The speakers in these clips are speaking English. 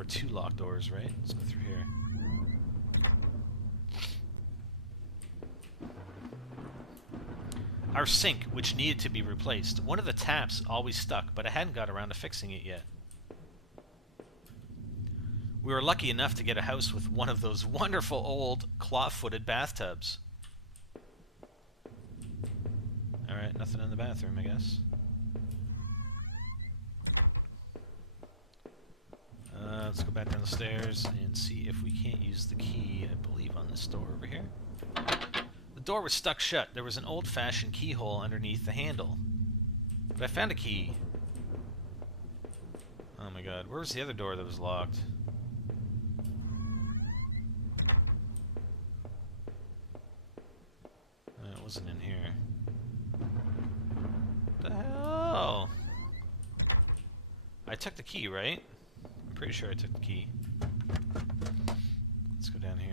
were 2 locked doors, right? Let's go through here. Our sink, which needed to be replaced. One of the taps always stuck, but I hadn't got around to fixing it yet. We were lucky enough to get a house with one of those wonderful old claw-footed bathtubs. Alright, nothing in the bathroom, I guess. Let's go back down the stairs and see if we can't use the key, I believe, on this door over here. The door was stuck shut. There was an old-fashioned keyhole underneath the handle. But I found a key. Oh my god. Where was the other door that was locked? It wasn't in here. What the hell? I took the key, right? I'm pretty sure I took the key. Let's go down here.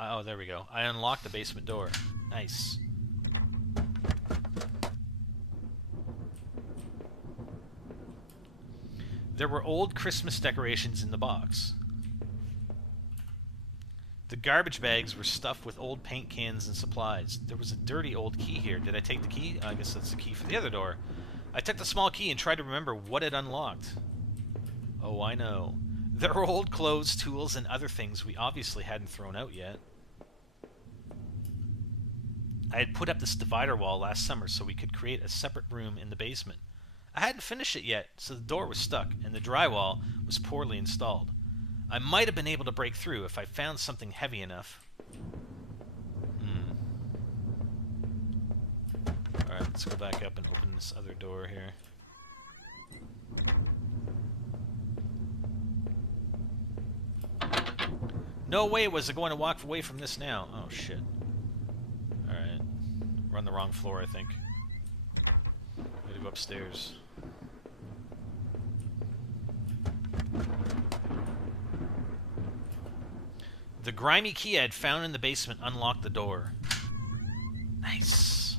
Oh, there we go. I unlocked the basement door. Nice. There were old Christmas decorations in the box. The garbage bags were stuffed with old paint cans and supplies. There was a dirty old key here. Did I take the key? I guess that's the key for the other door. I took the small key and tried to remember what it unlocked. Oh, I know. There were old clothes, tools, and other things we obviously hadn't thrown out yet. I had put up this divider wall last summer so we could create a separate room in the basement. I hadn't finished it yet, so the door was stuck, and the drywall was poorly installed. I might have been able to break through if I found something heavy enough. Alright, let's go back up and open this other door here. No way was I going to walk away from this now. Oh, shit. Alright. We're on the wrong floor, I think. We gotta go upstairs. The grimy key I had found in the basement unlocked the door. Nice.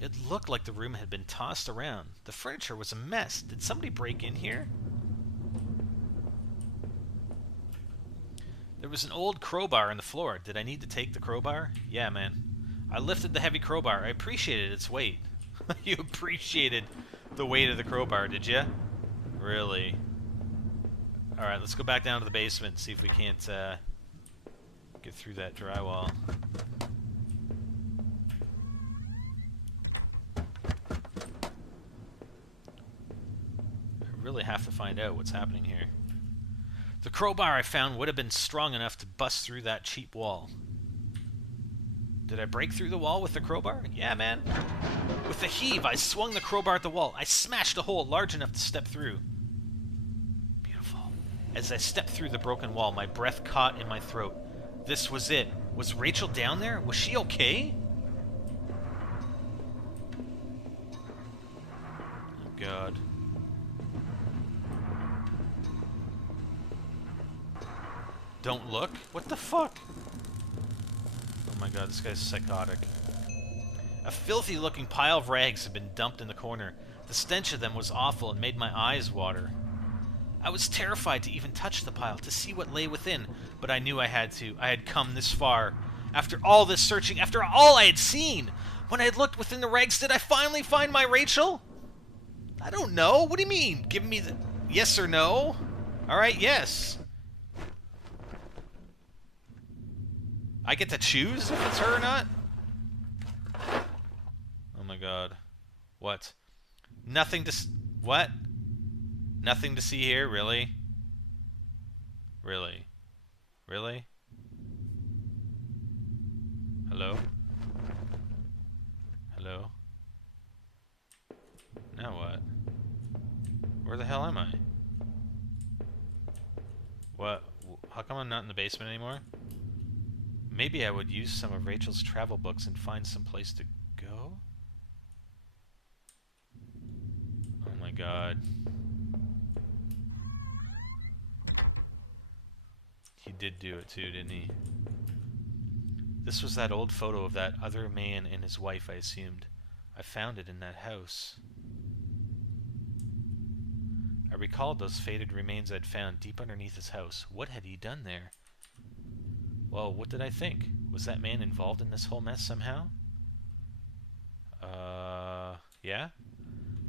It looked like the room had been tossed around. The furniture was a mess. Did somebody break in here? There was an old crowbar on the floor. Did I need to take the crowbar? Yeah, man. I lifted the heavy crowbar. I appreciated its weight. You appreciated the weight of the crowbar, did you? Really? Alright, let's go back down to the basement and see if we can't get through that drywall. I really have to find out what's happening here. The crowbar I found would have been strong enough to bust through that cheap wall. Did I break through the wall with the crowbar? Yeah, man. With a heave, I swung the crowbar at the wall. I smashed a hole large enough to step through. Beautiful. As I stepped through the broken wall, my breath caught in my throat. This was it. Was Rachel down there? Was she okay? Oh, God. Don't look? What the fuck? Oh my god, this guy's psychotic. A filthy-looking pile of rags had been dumped in the corner. The stench of them was awful and made my eyes water. I was terrified to even touch the pile, to see what lay within, but I knew I had to. I had come this far. After all this searching, after all I had seen! When I had looked within the rags, did I finally find my Rachel? I don't know. What do you mean? Give me the yes or no? Alright, yes. I get to choose if it's her or not? Oh my god. What? Nothing to what? Nothing to see here? Really? Really? Really? Hello? Hello? Now what? Where the hell am I? What? How come I'm not in the basement anymore? Maybe I would use some of Rachel's travel books and find some place to go? Oh my god. He did do it too, didn't he? This was that old photo of that other man and his wife, I assumed. I found it in that house. I recalled those faded remains I'd found deep underneath his house. What had he done there? Well, what did I think? Was that man involved in this whole mess somehow? Yeah?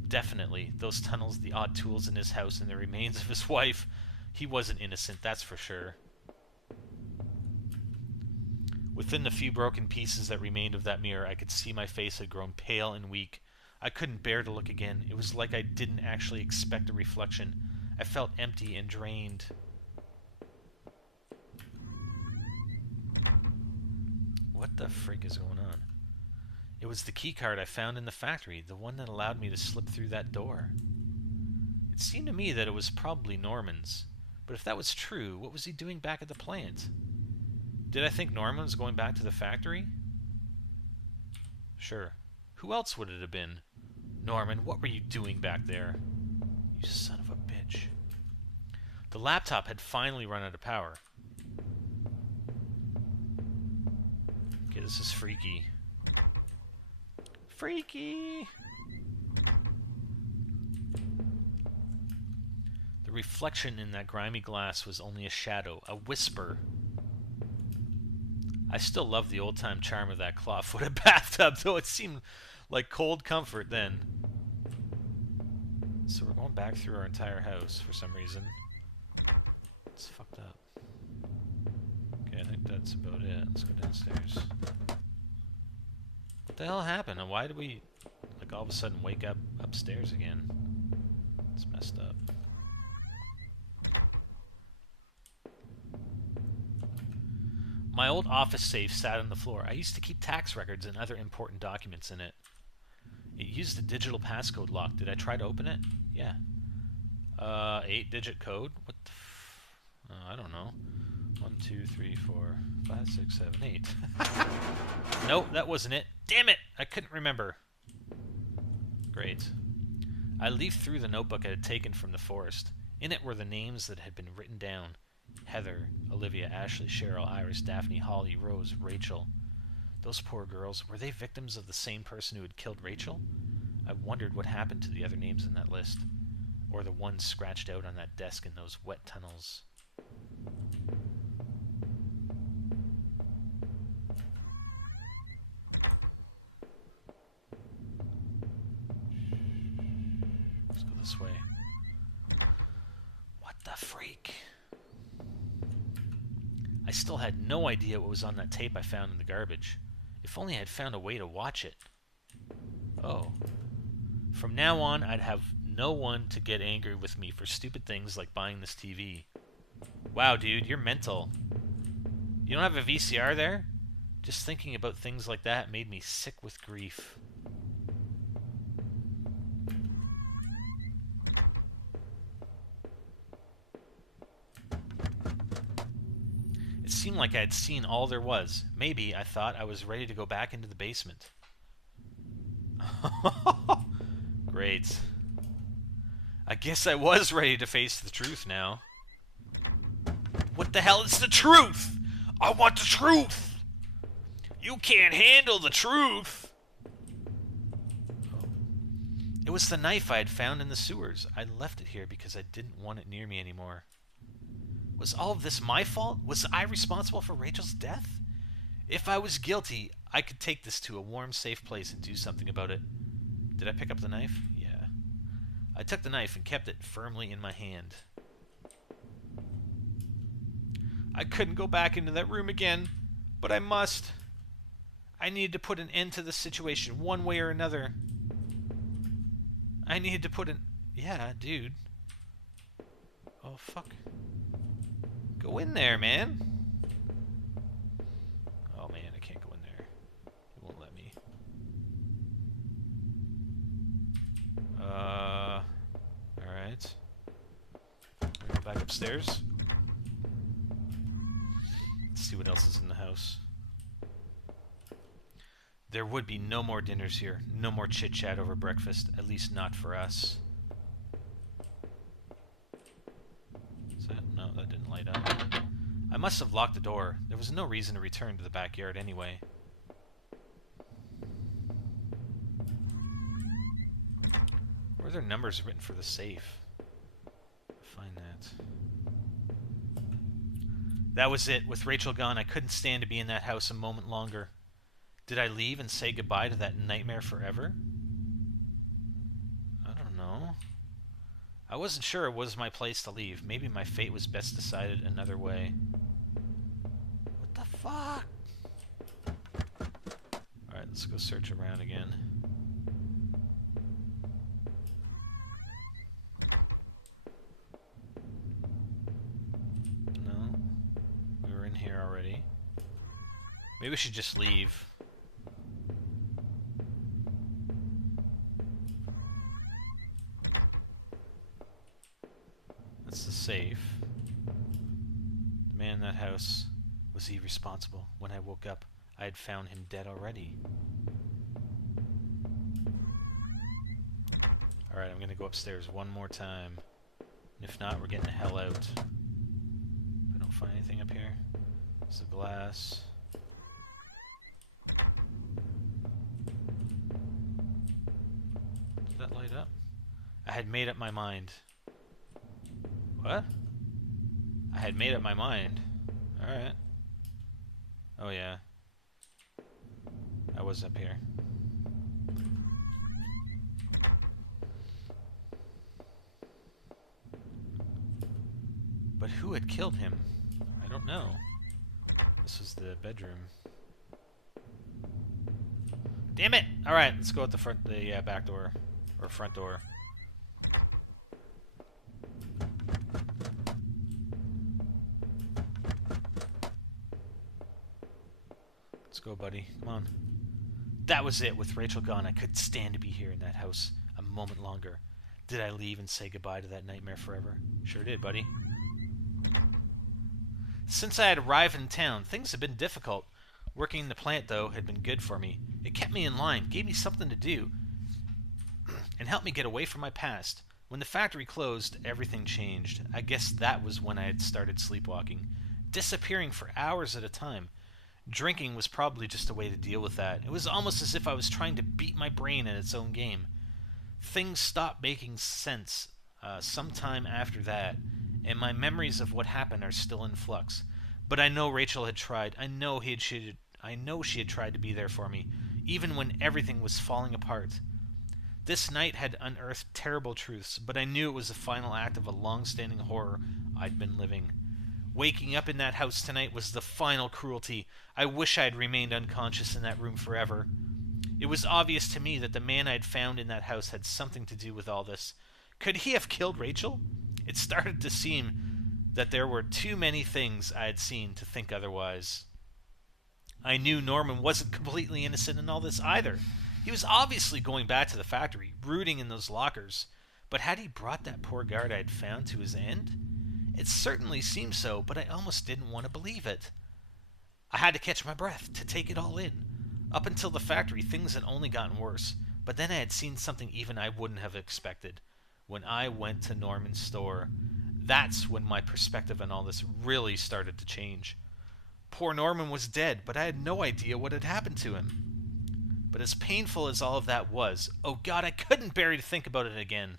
Definitely. Those tunnels, the odd tools in his house, and the remains of his wife. He wasn't innocent, that's for sure. Within the few broken pieces that remained of that mirror, I could see my face had grown pale and weak. I couldn't bear to look again. It was like I didn't actually expect a reflection. I felt empty and drained. What the frig is going on? It was the keycard I found in the factory, the one that allowed me to slip through that door. It seemed to me that it was probably Norman's. But if that was true, what was he doing back at the plant? Did I think Norman was going back to the factory? Sure. Who else would it have been? Norman, what were you doing back there? You son of a bitch. The laptop had finally run out of power. Okay, this is freaky. Freaky! The reflection in that grimy glass was only a shadow, a whisper. I still love the old-time charm of that claw-footed bathtub, though it seemed like cold comfort then. So we're going back through our entire house for some reason. It's fucked up. Okay, I think that's about it. Let's go downstairs. What the hell happened? And why did we, like, all of a sudden wake up upstairs again? It's messed up. My old office safe sat on the floor. I used to keep tax records and other important documents in it. It used a digital passcode lock. Did I try to open it? Yeah. 8-digit code? What the I don't know. 1, 2, 3, 4, 5, 6, 7, 8. Nope, that wasn't it. Damn it! I couldn't remember. Great. I leafed through the notebook I had taken from the forest. In it were the names that had been written down. Heather, Olivia, Ashley, Cheryl, Iris, Daphne, Holly, Rose, Rachel. Those poor girls, were they victims of the same person who had killed Rachel? I wondered what happened to the other names in that list. Or the ones scratched out on that desk in those wet tunnels. Let's go this way. What the freak? I still had no idea what was on that tape I found in the garbage. If only I had found a way to watch it. Oh. From now on, I'd have no one to get angry with me for stupid things like buying this TV. Wow, dude, you're mental. You don't have a VCR there? Just thinking about things like that made me sick with grief. It seemed like I had seen all there was. Maybe, I thought, I was ready to go back into the basement. Great. I guess I was ready to face the truth now. What the hell is the truth? I want the truth! You can't handle the truth! It was the knife I had found in the sewers. I left it here because I didn't want it near me anymore. Was all of this my fault? Was I responsible for Rachel's death? If I was guilty, I could take this to a warm, safe place and do something about it. Did I pick up the knife? Yeah. I took the knife and kept it firmly in my hand. I couldn't go back into that room again, but I must. I needed to put an end to the situation one way or another. I needed to put an... Yeah, dude. Oh, fuck. Go in there, man. Oh, man, I can't go in there. It won't let me. Alright. We'll go back upstairs. Let's see what else is in the house. There would be no more dinners here. No more chit-chat over breakfast. At least not for us. Is that? No, that didn't light up. I must have locked the door. There was no reason to return to the backyard anyway. Were there numbers written for the safe? That was it. With Rachel gone, I couldn't stand to be in that house a moment longer. Did I leave and say goodbye to that nightmare forever? I don't know. I wasn't sure it was my place to leave. Maybe my fate was best decided another way. What the fuck? Alright, let's go search around again. No. We were in here already. Maybe we should just leave. That's the safe. The man in that house, was he responsible? When I woke up, I had found him dead already. Alright, I'm gonna go upstairs one more time. And if not, we're getting the hell out. If I don't find anything up here. There's the glass. Did that light up? I had made up my mind. What? I had made up my mind. Alright. Oh yeah. I was up here. But who had killed him? I don't know. This is the bedroom. Damn it! Alright, let's go out the front, the back door. Or front door. Let's go, buddy. Come on. That was it. With Rachel gone, I couldn't stand to be here in that house a moment longer. Did I leave and say goodbye to that nightmare forever? Sure did, buddy. Since I had arrived in town, things had been difficult. Working in the plant, though, had been good for me. It kept me in line, gave me something to do, and helped me get away from my past. When the factory closed, everything changed. I guess that was when I had started sleepwalking, disappearing for hours at a time. Drinking was probably just a way to deal with that. It was almost as if I was trying to beat my brain at its own game. Things stopped making sense sometime after that, and my memories of what happened are still in flux. But I know Rachel had tried. I know she had tried to be there for me, even when everything was falling apart. This night had unearthed terrible truths, but I knew it was the final act of a long-standing horror I'd been living. Waking up in that house tonight was the final cruelty. I wish I had remained unconscious in that room forever. It was obvious to me that the man I had found in that house had something to do with all this. Could he have killed Rachel? It started to seem that there were too many things I had seen to think otherwise. I knew Norman wasn't completely innocent in all this either. He was obviously going back to the factory, brooding in those lockers. But had he brought that poor guard I had found to his end? It certainly seemed so, but I almost didn't want to believe it. I had to catch my breath to take it all in. Up until the factory, things had only gotten worse, but then I had seen something even I wouldn't have expected. When I went to Norman's store, that's when my perspective on all this really started to change. Poor Norman was dead, but I had no idea what had happened to him. But as painful as all of that was, oh God, I couldn't bear to think about it again.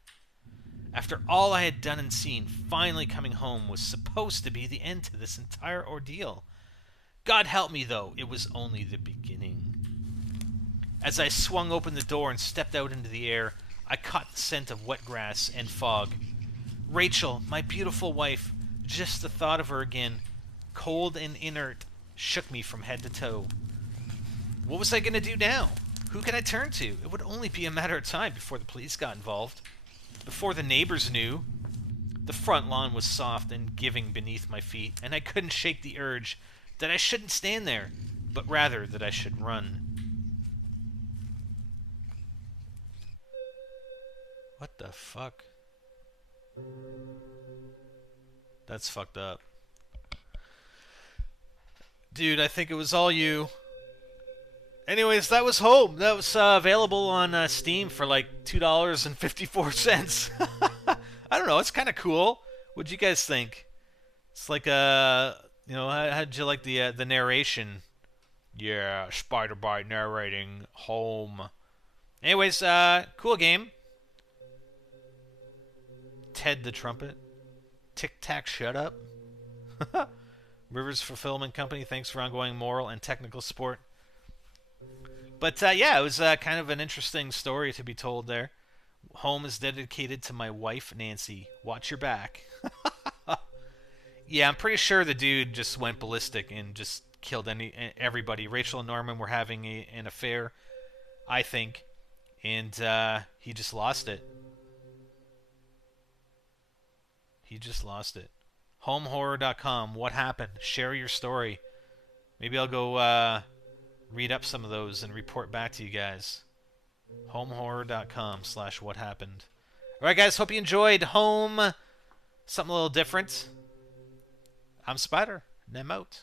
After all I had done and seen, finally coming home was supposed to be the end to this entire ordeal. God help me, though, it was only the beginning. As I swung open the door and stepped out into the air, I caught the scent of wet grass and fog. Rachel, my beautiful wife, just the thought of her again, cold and inert, shook me from head to toe. What was I going to do now? Who could I turn to? It would only be a matter of time before the police got involved. Before the neighbors knew. The front lawn was soft and giving beneath my feet, and I couldn't shake the urge that I shouldn't stand there, but rather that I should run. What the fuck? That's fucked up. Dude, I think it was all you. Anyways, that was Home. That was available on Steam for like $2.54. I don't know. It's kind of cool. What'd you guys think? It's like you know, how did you like the narration? Yeah, Spider Bite narrating Home. Anyways, cool game. Ted the Trumpet. Tic Tac, shut up. Rivers Fulfillment Company, thanks for ongoing moral and technical support. But yeah, it was kind of an interesting story to be told there. Home is dedicated to my wife, Nancy. Watch your back. Yeah, I'm pretty sure the dude just went ballistic and just killed everybody. Rachel and Norman were having an affair, I think, and he just lost it. He just lost it. Homehorror.com. What happened? Share your story. Maybe I'll go read up some of those and report back to you guys. Homehorror.com/what happened. Alright, guys. Hope you enjoyed Home. Something a little different. I'm Spider. And I'm out.